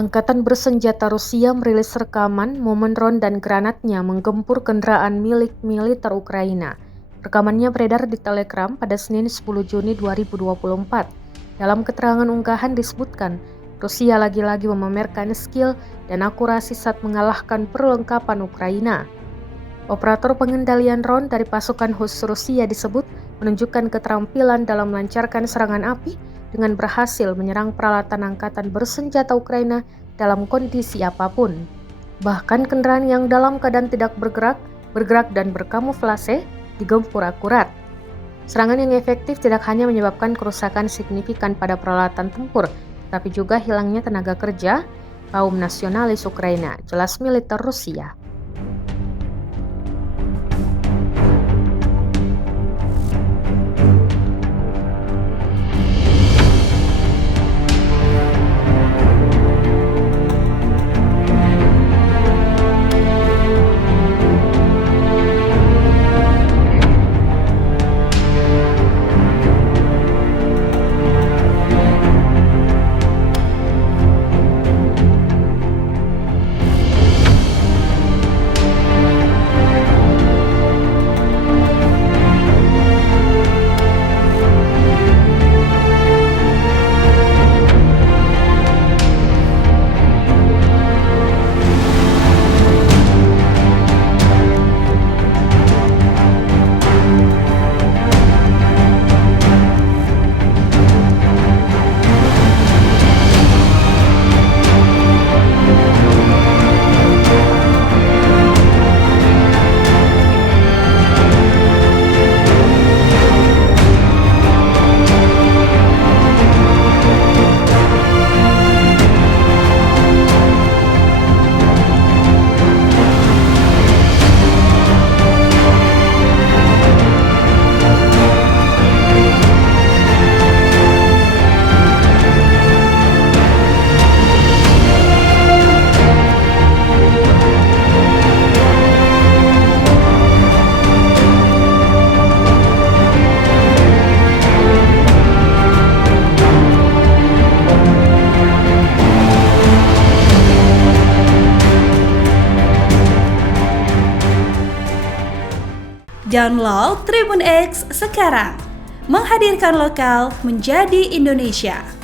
Angkatan bersenjata Rusia merilis rekaman momen drone dan granatnya menggempur kendaraan milik militer Ukraina. Rekamannya beredar di Telegram pada Senin 10 Juni 2024. Dalam keterangan unggahan disebutkan, Rusia lagi-lagi memamerkan skill dan akurasi saat mengalahkan perlengkapan Ukraina. Operator pengendalian drone dari pasukan khusus Rusia disebut menunjukkan keterampilan dalam melancarkan serangan api dengan berhasil menyerang peralatan angkatan bersenjata Ukraina dalam kondisi apapun. Bahkan kendaraan yang dalam keadaan tidak bergerak dan berkamuflase digempur akurat. Serangan yang efektif tidak hanya menyebabkan kerusakan signifikan pada peralatan tempur, tapi juga hilangnya tenaga kerja kaum nasionalis Ukraina, jelas militer Rusia. Download Tribun X sekarang, menghadirkan lokal menjadi Indonesia.